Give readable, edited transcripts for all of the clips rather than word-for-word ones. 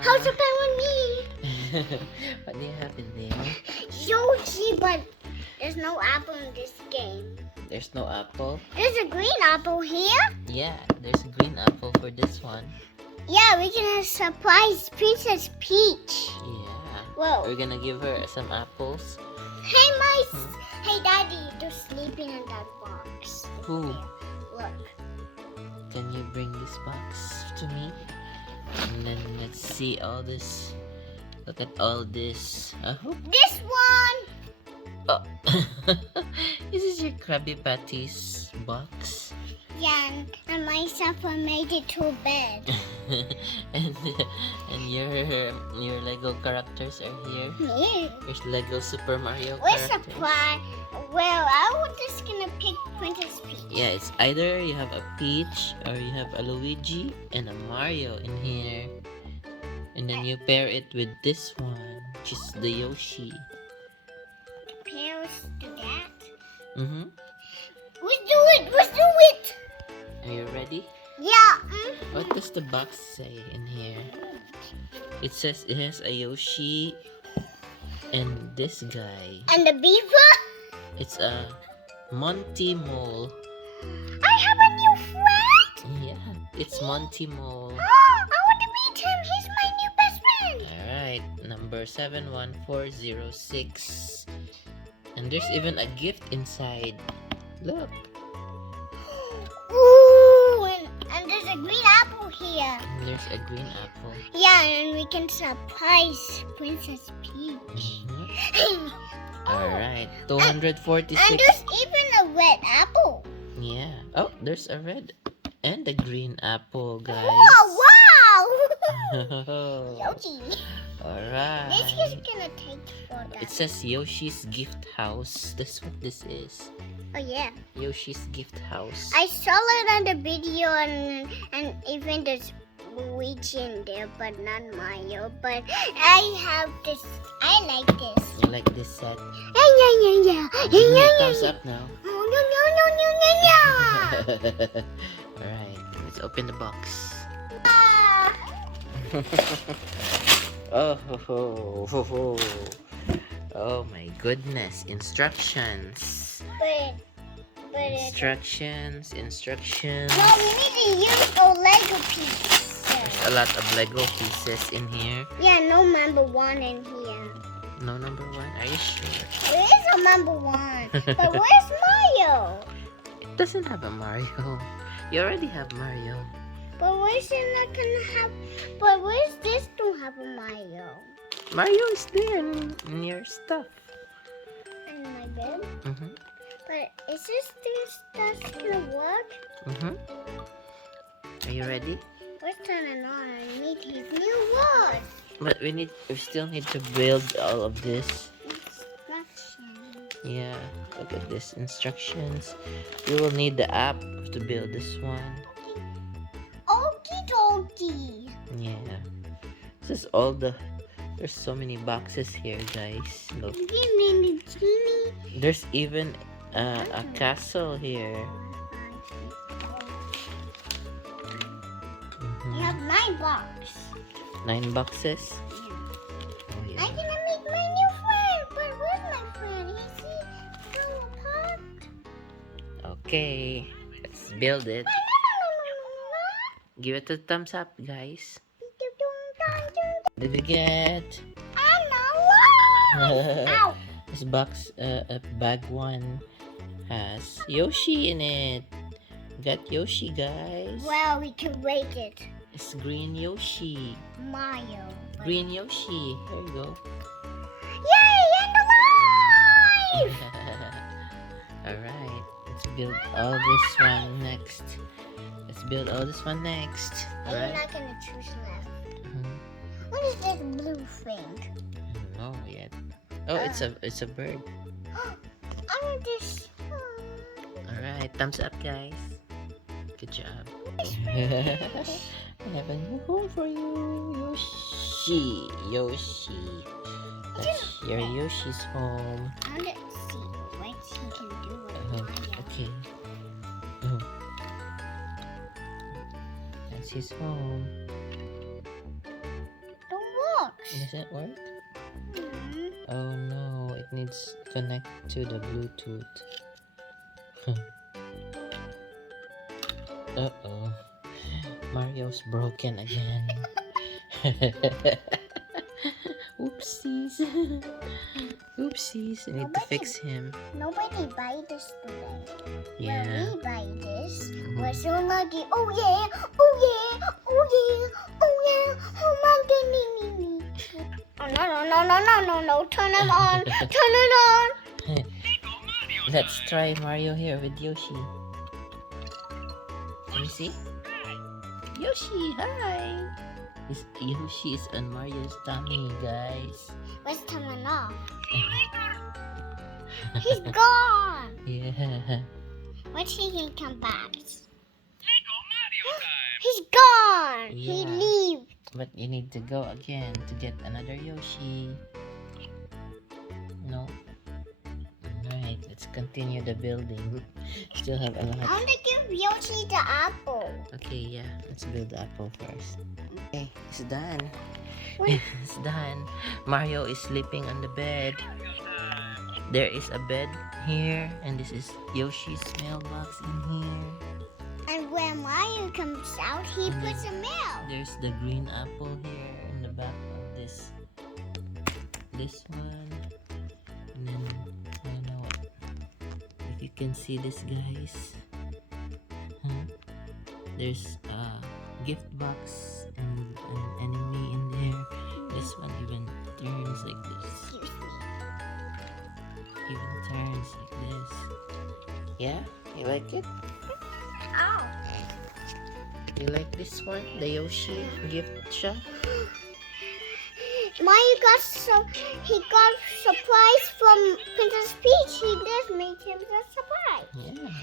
How's the pen with me? What do you have in there? Yoshi, but there's no apple in this game. There's no apple. There's a green apple here. Yeah, there's a green apple for this one. Yeah, we can surprise Princess Peach. Yeah. Whoa. We're gonna give her some apples. Hey, hey, Daddy, they're sleeping in that box. Who? Look. Can you bring this box to me? And then let's see all this. Look at all this. This one. Oh. This is your Krabby Patties box. Yeah, and myself I made it to a bed. and your Lego characters are here. Yeah. There's Lego Super Mario We're characters. surprised. Well, I was just gonna pick Princess Peach. Yeah, it's either you have a Peach or you have a Luigi and a Mario in here. And then you pair it with this one, which is the Yoshi. Pairs to that. Mm-hmm. Let's do it. Let's do it. Are you ready? Yeah. What does the box say in here? It says it has a Yoshi and this guy. And the beaver. It's a Monty Mole. I have a new friend. Yeah, it's Monty Mole. I want to meet him. He's my new best friend. Alright, number 71406. And there's even a gift inside. Look. Ooh, and there's a green apple here. And there's a green apple. Yeah, and we can surprise Princess Peach. Mm-hmm. Alright, 246. And there's even a red apple. Yeah. Oh, there's a red and a green apple, guys. Wow! Yoshi. Alright. This is gonna take for that. It says Yoshi's Gift House. That's what this is. Oh yeah. Yoshi's Gift House. I saw it on the video and even there's Luigi in there, but not Mario. But I have this. I like this. You like this set? Yeah. Give me a thumbs up now. No. Alright, let's open the box. Ah. Oh my goodness. Instructions. But Instructions. no, we need to use the Lego pieces. There's a lot of Lego pieces in here. Yeah, no number one in here. No number one? Are you sure? There is a number one. But where's Mario? It doesn't have a Mario. You already have Mario. But where's it not gonna have? But where's this don't have a Mario? Mario is there in your stuff. In my bed. Mm-hmm. But is this that's gonna work? Mm-hmm. Are you ready? Let's turn it on and meet his new world. But we still need to build all of this. Instructions. Yeah, look at this instructions. You will need the app to build this one. Okie dokie. Yeah. This is all there's so many boxes here, guys. Look. There's even a castle here. You have 9 blocks. 9 boxes. Yeah. Oh, yeah. I'm gonna meet my new friend. But where's my friend? Is he fell apart? Okay, let's build it. Give it a thumbs up, guys. Did you get? Ow! This box, bag 1 has Yoshi in it. Got Yoshi, guys. Well, we can rate it. It's green Yoshi. Mario. Green Yoshi. There you go. Yay! And alive! Alright, let's build all this one next. Let's build all this one next. I'm Alright? not gonna choose left. Mhm. What is this blue thing? I don't know yet. Oh, it's a bird. I want this. Alright, thumbs up, guys. Good job. I have a new home for you, Yoshi. Yoshi. That's your Yoshi's home. I want to see what he can do with Mario. Okay. Oh. That's his home. Don't Does it work? Hmm. Oh no, it needs connect to the Bluetooth. Uh-oh. Mario's broken again. Oopsies. Oopsies. I need to fix him. Nobody buy this today. Yeah. When we buy this, Mhm. we're so lucky. Oh yeah, oh yeah, oh yeah, oh yeah, oh my goodness. Oh no no no no no no no! Turn it on! Turn it on! Let's try Mario here with Yoshi. Let me see. Yoshi, hi! Yoshi is on Mario's tummy, guys. Let's turn it off. He's gone. Yeah. Let's see he come back. He's gone. He Yeah. leave. But you need to go again to get another Yoshi. No? Alright, let's continue the building. Still have a I lot. want to give Yoshi the apple. Okay, yeah. Let's build the apple first. Okay, it's done. Wait. It's done. Mario is sleeping on the bed. There is a bed here, and this is Yoshi's mailbox in here. And when Mario comes out, he Mhm. puts a mail. There's the green apple here in the back of this one. And then I don't know if you can see this, guys. There's a gift box and an enemy in there. This one even turns like this. Excuse me. Even turns like this. Yeah, you like it? Ow. You like this one, the Yoshi gift shop? Mario got surprise from Princess Peach. He just made him the surprise. Yeah.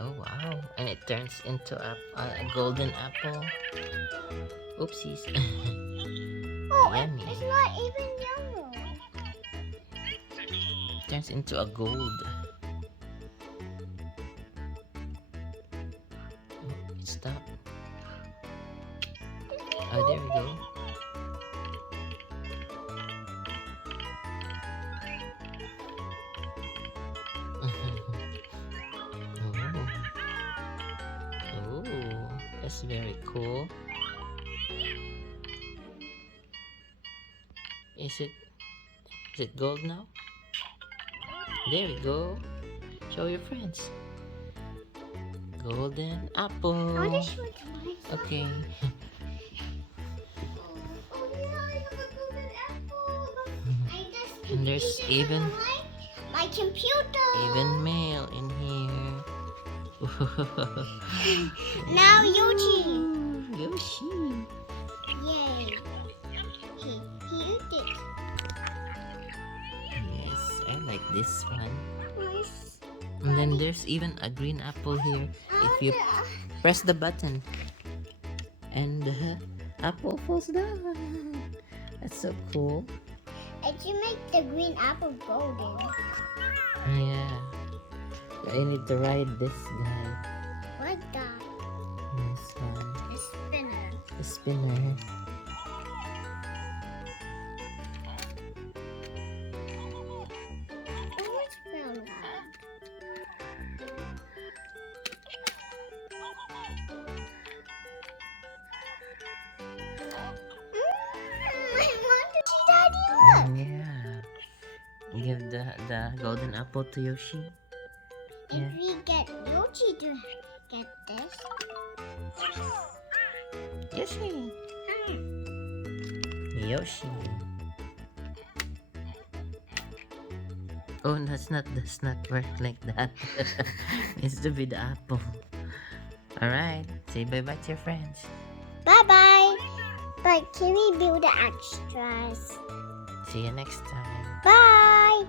Oh wow, and it turns into a golden apple. Oopsies. Oh, Yummy. it's not even yellow. Turns into a gold. Oh, it stopped. Oh, there we go. Oh, that's very cool. Is it gold now? There we go. Show your friends. Golden apple. I'll just show it to myself. Okay. Oh yeah, I have a golden apple. I just And there's completed even my computer. mail in here. Now Yoshi. Yoshi. Yay. He used it. Yes, I like this one. Nice. And then there's even a green apple here. If you press the button, and the apple falls down. That's so cool. And you make the green apple golden. Yeah. I need to ride this guy. What that? This one. A spinner. The spinner. Oh, what's brown one? I want to see Daddy look. Yeah. Give the golden apple to Yoshi. Yeah. If we get Yoshi to get this. Yoshi. Yoshi. Oh, does not work like that. Needs to be the apple. Alright. Say bye-bye to your friends. Bye bye. But can we build the extras? See you next time. Bye.